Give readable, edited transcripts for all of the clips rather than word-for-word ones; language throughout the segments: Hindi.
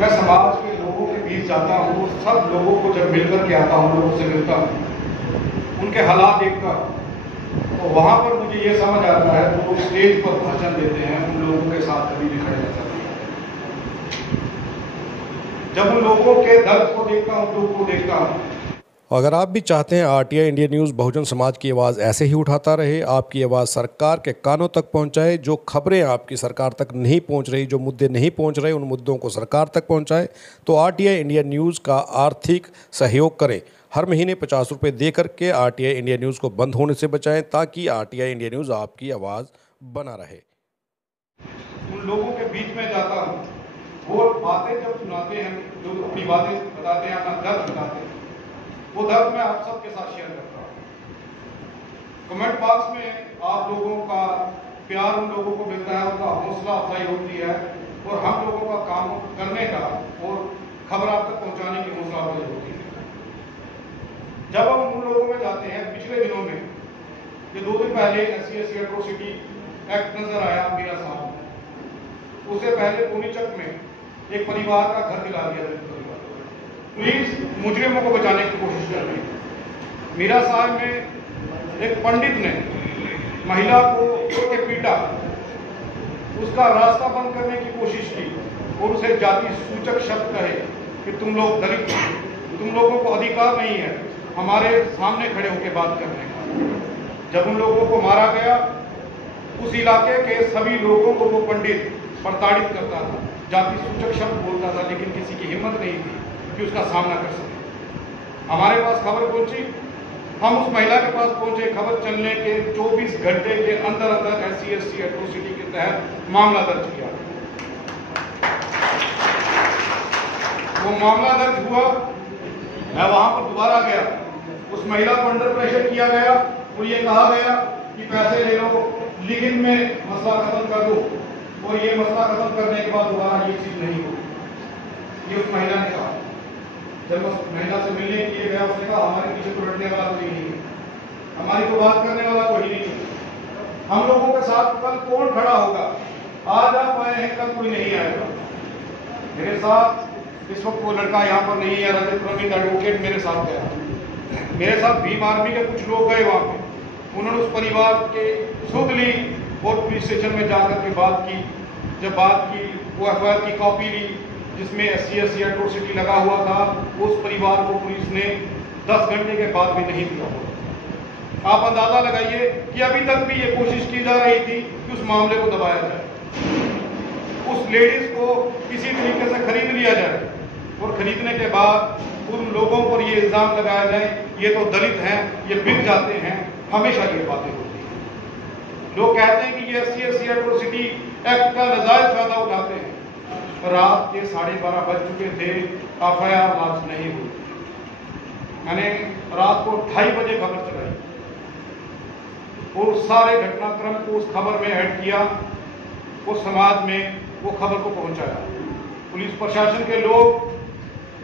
मैं समाज के लोगों के बीच जाता हूँ, सब लोगों को जब मिलकर के आता हूँ, लोगों से मिलता हूँ, उनके हालात देखकर, तो वहाँ पर मुझे ये समझ आता है वो स्टेज पर भाषण देते हैं, उन लोगों के साथ कभी भी खड़े रह सकते हैं। जब उन लोगों के दर्द को देखता हूँ, दुख को देखता हूँ। अगर आप भी चाहते हैं RTI India news Bahujan Samaj की आवाज़ ऐसे ही उठाता रहे, आपकी आवाज़ सरकार के कानों तक पहुंचाए, जो खबरें आपकी सरकार तक नहीं पहुंच रही, जो मुद्दे नहीं पहुंच रहे, उन मुद्दों को सरकार तक पहुंचाए, तो आरटीआई इंडिया न्यूज़ का आर्थिक सहयोग करें। हर महीने 50 रुपये दे करके आरटीआई इंडिया न्यूज़ को बंद होने से बचाएं, ताकि आरटीआई इंडिया न्यूज़ आपकी आवाज़ बना रहे। उन लोगों के बीच में जाता हूँ, वो बातें जब सुनाते हैं, जो अपनी बातें बताते हैं, अपना दर्द बताते हैं, वो दर्द मैं आप सबके साथ शेयर करता हूँ। कमेंट बॉक्स में आप लोगों का प्यार उन लोगों को मिलता है, उनका हौसला अफजाई होती है, और हम लोगों का काम करने का और खबर आप तक पहुंचाने की हौसला अफजाई होती है। जब हम उन लोगों में जाते हैं, पिछले दिनों में ये 2 दिन पहले SC एट्रोसिटी एक्ट नजर आया मीरा साहब, उससे पहले पूनीचक में एक परिवार का घर जला दिया गया। पुलिस मुजरिमों को बचाने की कोशिश कर रही है। मीरा साहब में एक पंडित ने महिला को के पीटा, उसका रास्ता बंद करने की कोशिश की और उसे जाति सूचक शब्द कहे कि तुम लोग दलित, तुम लोगों को अधिकार नहीं है हमारे सामने खड़े होकर बात करने का। जब उन लोगों को मारा गया, उस इलाके के सभी लोगों को वो पंडित प्रताड़ित करता था, जाति सूचक शब्द बोलता था, लेकिन किसी की हिम्मत नहीं थी कि उसका सामना कर सके। हमारे पास खबर पहुंची, हम उस महिला के पास पहुंचे। खबर चलने के 24 घंटे के अंदर अंदर SC एट्रोसिटी के तहत मामला दर्ज किया। वो मामला दर्ज हुआ, मैं वहां पर दोबारा गया, उस महिला को अंडर प्रेशर किया गया और ये कहा गया कि पैसे ले लो, लिखित में मसला खत्म कर दो, और ये मसला खत्म करने के बाद दोबारा ये चीज नहीं होगी। ये उस महिला ने कहा। जब उस महिला से मिलने के लिए गया, उसने कहा हमारे पीछे तो लड़ने वाला कोई नहीं है, हमारी को बात करने वाला कोई नहीं है, हम लोगों के साथ कल कौन खड़ा होगा? आज आप आए हैं, कल कोई नहीं आएगा। मेरे साथ इस वक्त वो लड़का यहाँ पर नहीं है, रजत प्रवीण एडवोकेट मेरे साथ गया, मेरे साथ भीम आर्मी के कुछ लोग गए वहां पे। उन्होंने उस परिवार के सुध ली और पुलिस स्टेशन में जाकर के बात की। जब बात की, वो FIR की कॉपी ली जिसमें SC एट्रोसिटी लगा हुआ था, उस परिवार को पुलिस ने 10 घंटे के बाद भी नहीं दिया। आप अंदाजा लगाइए कि अभी तक भी ये कोशिश की जा रही थी कि उस मामले को दबाया जाए, उस लेडीज को किसी तरीके से खरीद लिया जाए, और खरीदने के बाद उन लोगों पर ये इल्जाम लगाया जाए ये तो दलित हैं, ये बिक जाते हैं। हमेशा ये बातें होती हैं। लोग कहते हैं कि ये SC एट्रोसिटी एक्ट का नाजायज फायदा उठाते हैं। रात के 12:30 बज चुके थे, FIR लॉन्च नहीं हुई। मैंने रात को 2:30 बजे खबर चलाई और सारे घटनाक्रम को उस खबर में ऐड किया, उस समाज में वो खबर को पहुंचाया। पुलिस प्रशासन के लोग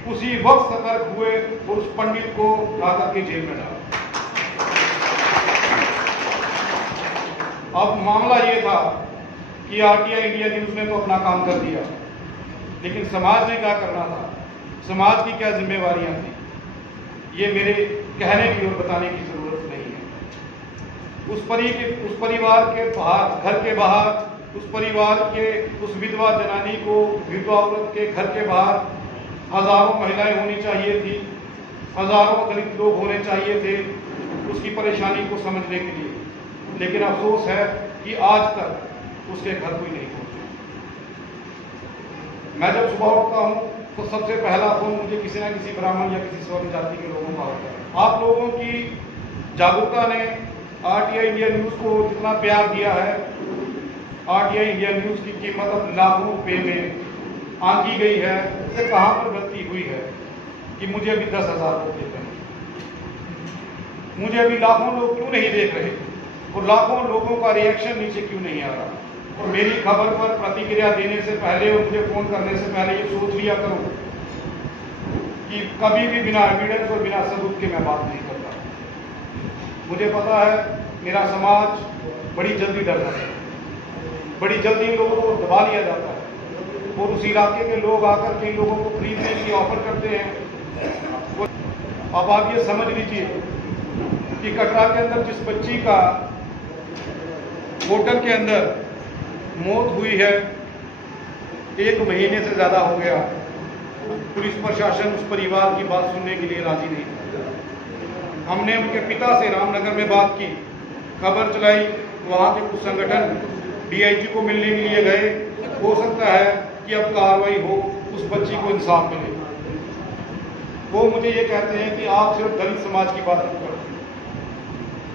उसी वक्त सतर्क हुए और उस पंडित को लाकर के जेल में डाला। अब मामला ये था कि आरटीआई इंडिया न्यूज ने तो अपना काम कर दिया, लेकिन समाज ने क्या करना था, समाज की क्या जिम्मेवारियां थी, ये मेरे कहने की और बताने की जरूरत नहीं है। उस परिवार के बाहर, घर के बाहर, उस परिवार के उस विधवा जनानी को, विधवा औरत के घर के बाहर हजारों महिलाएं होनी चाहिए थी, हजारों दलित लोग होने चाहिए थे उसकी परेशानी को समझने के लिए। लेकिन अफसोस है कि आज तक उसके घर कोई नहीं पहुंचा। मैं जब सुबह उठता हूं तो सबसे पहला फोन मुझे किसी न किसी ब्राह्मण या किसी स्वर्ण जाति के लोगों का होता है। आप लोगों की जागरूकता ने आरटीआई इंडिया न्यूज को जितना प्यार दिया है, आरटीआई इंडिया न्यूज की कीमत अब लाखों रुपए में आंकी गई है। इससे कहां पर गलती हुई है कि मुझे अभी 10,000 लोग देख रहे हैं, मुझे अभी लाखों लोग क्यों नहीं देख रहे, और लाखों लोगों का रिएक्शन नीचे क्यों नहीं आ रहा। और मेरी खबर पर प्रतिक्रिया देने से पहले और मुझे फोन करने से पहले ये सोच लिया करो कि कभी भी बिना एविडेंस और बिना सबूत के मैं बात नहीं करता। मुझे पता है मेरा समाज बड़ी जल्दी डर जाता है, बड़ी जल्दी इन लोगों को दबा लिया जाता है। और उस इलाके के लोग आकर के लोगों को खरीदने की ऑफर करते हैं। अब आप ये समझ लीजिए कि कटरा के अंदर जिस बच्ची का होटल के अंदर मौत हुई है, 1 महीने से ज्यादा हो गया, पुलिस प्रशासन उस परिवार की बात सुनने के लिए राजी नहीं। हमने उनके पिता से रामनगर में बात की, खबर चलाई, वहां के कुछ संगठन डीआईजी को मिलने के लिए गए। हो सकता है कि अब कार्रवाई हो, उस बच्ची को इंसाफ मिले। वो मुझे ये कहते हैं कि आप सिर्फ दलित समाज की बात नहीं करते,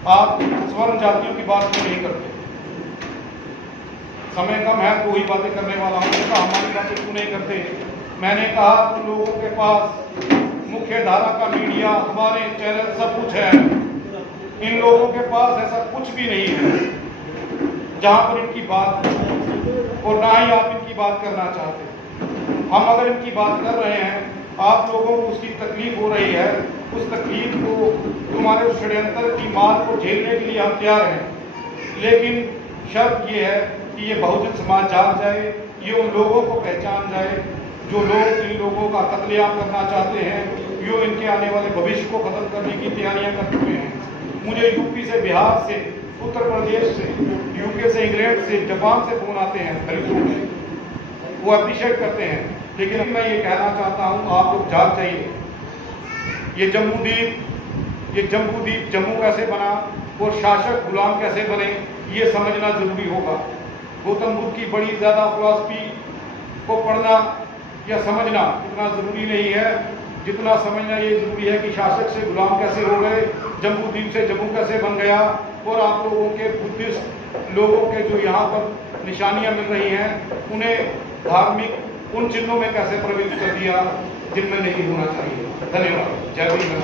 आप स्वर्ण जातियों की बात क्यों नहीं करते? समय कम है, 2 ही बातें करने वाला हूं, तो हमारी बातें क्यों नहीं करते? मैंने कहा तुम लोगों के पास मुख्य धारा का मीडिया, अखबारें, चैनल सब कुछ है, इन लोगों के पास ऐसा कुछ भी नहीं है जहां पर इनकी बात, और ना ही आप इनकी बात करना चाहते। हम अगर इनकी बात कर रहे हैं, आप लोगों को उसकी तकलीफ हो रही है, उस तकलीफ को, तुम्हारे षड्यंत्र की मार को झेलने के लिए हम तैयार हैं। लेकिन शर्त ये है कि ये बहुजन समाज जाग जाए, ये उन लोगों को पहचान जाए जो लोग इन लोगों का कत्लेआम करना चाहते हैं, जो इनके आने वाले भविष्य को खत्म करने की तैयारियां कर चुके हैं। मुझे यूपी से, बिहार से, उत्तर प्रदेश से, यूके से, इंग्लैंड से, जापान से फोन आते हैं दलितों में, वो अप्रिशिएट करते हैं। लेकिन मैं ये कहना चाहता हूं, आप लोग जाग जाइए। ये जम्बूद्वीप जम्मू कैसे बना और शासक गुलाम कैसे बने, ये समझना जरूरी होगा। गौतम बुद्ध की बड़ी ज्यादा फिलॉसफी को पढ़ना या समझना इतना जरूरी नहीं है, जितना समझना ये जरूरी है कि शासक से गुलाम कैसे हो गए, जम्बूद्वीप से जम्मू कैसे बन गया, और आप लोगों के बुद्धिस्ट लोगों के जो यहाँ पर निशानियां मिल रही हैं, उन्हें धार्मिक उन चिन्हों में कैसे प्रवृत्त कर दिया जिनमें नहीं होना चाहिए। धन्यवाद। जय हिंद।